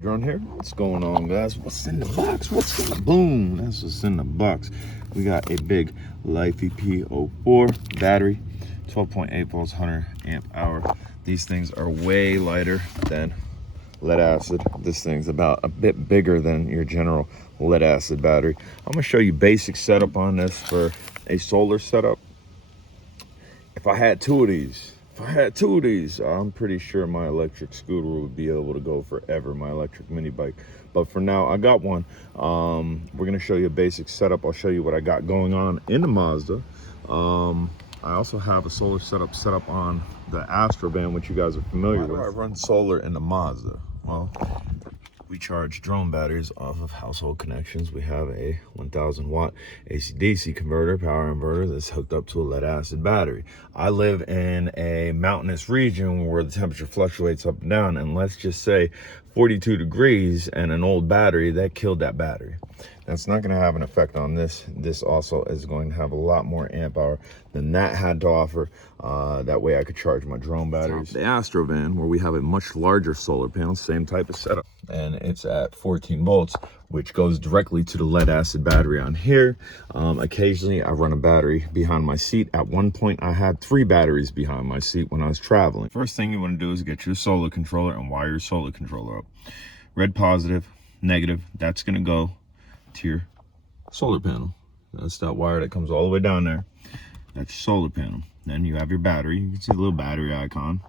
Drone here. What's going on, guys? What's in the box? Boom? That's what's in the box. We got a big LiFePO4 battery, 12.8 volts, 100 amp hour. These things are way lighter than lead acid. This thing's about a bit bigger than your general lead acid battery. I'm gonna show you basic setup on this for a solar setup. If I had two of these, I'm pretty sure my electric scooter would be able to go forever, my electric mini bike. But for now, I got one. We're gonna show you a basic setup. I'll show you what I got going on in the Mazda. I also have a solar setup set up on the Astro van, which you guys are familiar with. Why do I run solar in the Mazda? Well, we charge drone batteries off of household connections. We have a 1000 watt AC/DC converter, power inverter that's hooked up to a lead acid battery. I live in a mountainous region where the temperature fluctuates up and down, and let's just say 42 degrees and an old battery, that killed that battery. That's not going to have an effect on this. This also is going to have a lot more amp hour than that had to offer. That way I could charge my drone batteries. The Astro van, where we have a much larger solar panel, same type of setup, and it's at 14 volts, which goes directly to the lead acid battery on here. Occasionally I run a battery behind my seat. At one point I had 3 batteries behind my seat when I was traveling. First thing you want to do is get your solar controller and wire your solar controller up. Red positive, negative, that's going to go to your solar panel. That's that wire that comes all the way down there. That's your solar panel. Then you have your battery. You can see the little battery icon.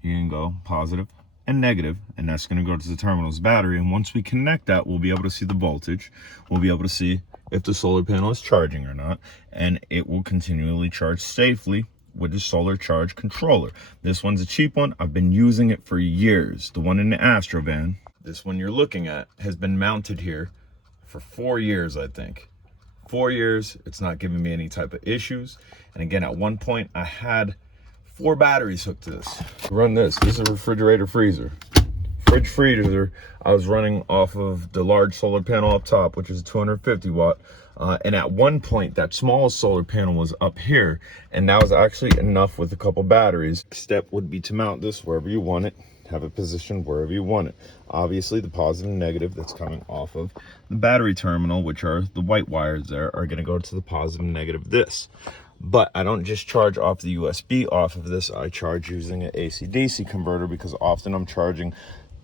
You can go positive and negative, and that's going to go to the terminal's battery. And once we connect that, we'll be able to see the voltage. We'll be able to see if the solar panel is charging or not, and it will continually charge safely with the solar charge controller. This one's a cheap one. I've been using it for years. The one in the Astro van, this one you're looking at, has been mounted here for 4 years, I think. 4 years, it's not giving me any type of issues. And again, at one point I had 4 batteries hooked to this. Run this is a refrigerator freezer. Fridge freezer, I was running off of the large solar panel up top, which is 250 watt. And at one point, that small solar panel was up here, and that was actually enough with a couple batteries. Step would be to mount this wherever you want it. Have it positioned wherever you want it. Obviously, the positive and negative that's coming off of the battery terminal, which are the white wires there, are going to go to the positive and negative this. But I don't just charge off the USB off of this. I charge using an AC/DC converter, because often I'm charging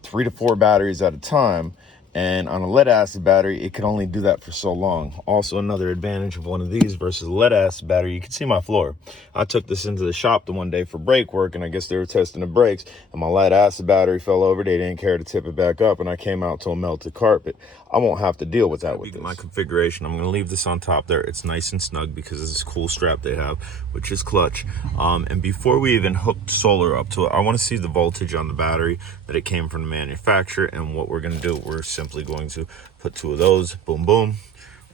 3 to 4 batteries at a time. And on a lead acid battery, it can only do that for so long. Also, another advantage of one of these versus a lead acid battery, you can see my floor. I took this into the shop the one day for brake work, and I guess they were testing the brakes, and my lead acid battery fell over. They didn't care to tip it back up, and I came out to a melted carpet. I won't have to deal with that with this. My configuration, I'm going to leave this on top there. It's nice and snug because of this cool strap they have, which is clutch. And before we even hooked solar up to it, I want to see the voltage on the battery, that it came from the manufacturer. And what we're going to do, we're simply going to put 2 of those, boom, boom.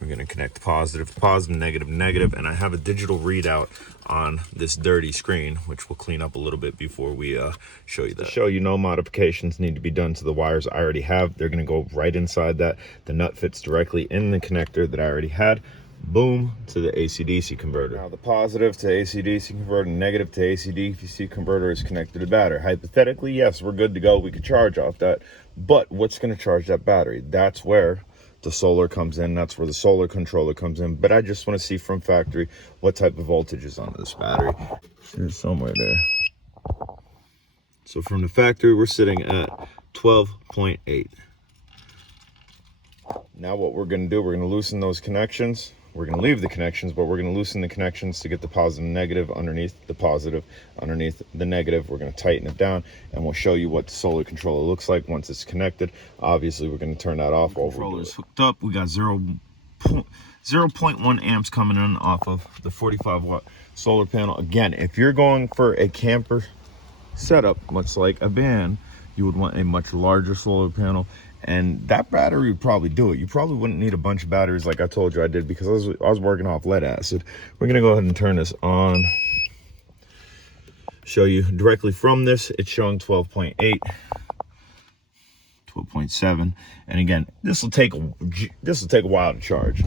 We're going to connect the positive, negative, negative, and I have a digital readout on this dirty screen, which we'll clean up a little bit before we show you that. To show you no modifications need to be done to the wires I already have. They're going to go right inside that. The nut fits directly in the connector that I already had. Boom, to the AC/DC converter. Now the positive to AC/DC converter, negative to AC/DC converter is connected to the battery. Hypothetically, yes, we're good to go. We could charge off that. But what's going to charge that battery? That's where the solar comes in. That's where the solar controller comes in. But I just want to see from factory what type of voltage is on this battery. There's somewhere there. So from the factory, we're sitting at 12.8. Now what we're going to do, we're going to loosen those connections. We're going to leave the connections, but we're going to loosen the connections to get the positive and negative underneath the positive, underneath the negative. We're going to tighten it down, and we'll show you what the solar controller looks like once it's connected. Obviously, we're going to turn that off. The controller's hooked up. We got 0.1 amps coming in off of the 45 watt solar panel. Again, if you're going for a camper setup, much like a van, you would want a much larger solar panel, and that battery would probably do it. You probably wouldn't need a bunch of batteries like I told you I did, because I was working off lead acid. We're gonna go ahead and turn this on, show you directly from this. It's showing 12.8, 12.7, and again, this will take a while to charge,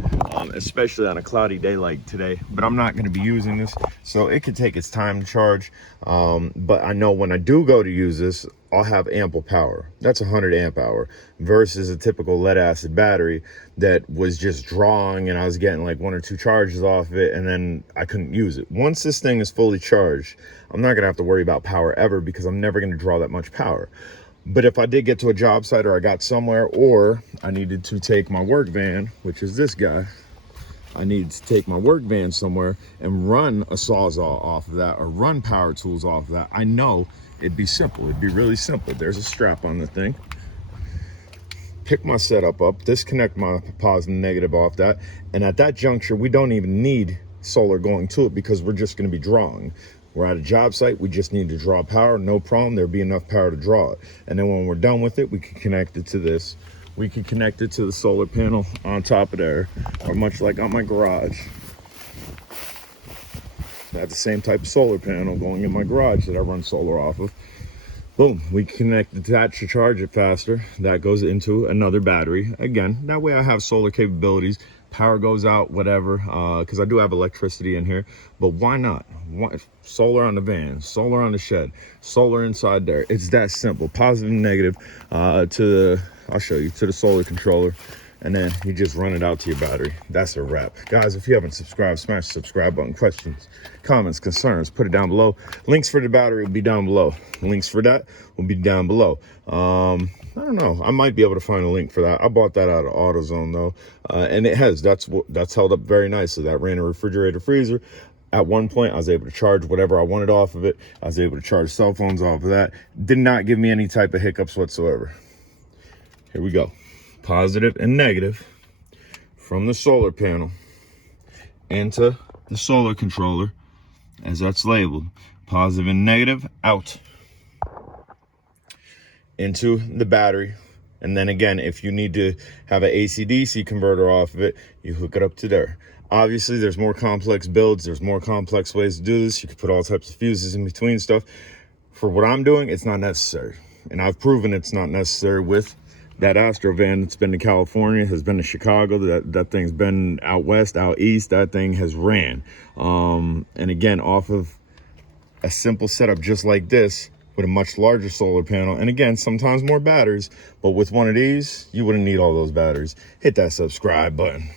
especially on a cloudy day like today. But I'm not going to be using this, so it could take its time to charge. But I know when I do go to use this, I'll have ample power. That's 100 amp hour versus a typical lead acid battery that was just drawing and I was getting like 1 or 2 charges off of it and then I couldn't use it. Once this thing is fully charged, I'm not gonna have to worry about power ever because I'm never gonna draw that much power. But if I did get to a job site or I got somewhere or I needed to take my work van, which is this guy, I need to take my work van somewhere and run a Sawzall off of that or run power tools off of that, I know it'd be simple. It'd be really simple. There's a strap on the thing. Pick my setup up, disconnect my positive and negative off that. And at that juncture, we don't even need solar going to it because we're just going to be drawing. We're at a job site. We just need to draw power. No problem. There'll be enough power to draw it. And then when we're done with it, we can connect it to this. We can connect it to the solar panel on top of there, or much like on my garage. I have the same type of solar panel going in my garage that I run solar off of. Boom, we connect the attach to charge it faster. That goes into another battery. Again, that way I have solar capabilities. Power goes out, whatever, because I do have electricity in here. But why not? Solar on the van, solar on the shed, solar inside there. It's that simple. Positive and negative I'll show you, to the solar controller. And then you just run it out to your battery. That's a wrap. Guys, if you haven't subscribed, smash the subscribe button. Questions, comments, concerns, put it down below. Links for the battery will be down below. Links for that will be down below. I don't know. I might be able to find a link for that. I bought that out of AutoZone though. And it has, that's held up very nicely. That ran a refrigerator freezer. At one point, I was able to charge whatever I wanted off of it. I was able to charge cell phones off of that. Did not give me any type of hiccups whatsoever. Here we go. Positive and negative from the solar panel into the solar controller, as that's labeled. Positive and negative out into the battery. And then again, if you need to have an AC/DC converter off of it, you hook it up to there. Obviously, there's more complex builds. There's more complex ways to do this. You can put all types of fuses in between stuff. For what I'm doing, it's not necessary. And I've proven it's not necessary with that Astro van that's been to California, has been to Chicago. That thing's been out west, out east. That thing has ran. And again, off of a simple setup just like this with a much larger solar panel. And again, sometimes more batteries. But with one of these, you wouldn't need all those batteries. Hit that subscribe button.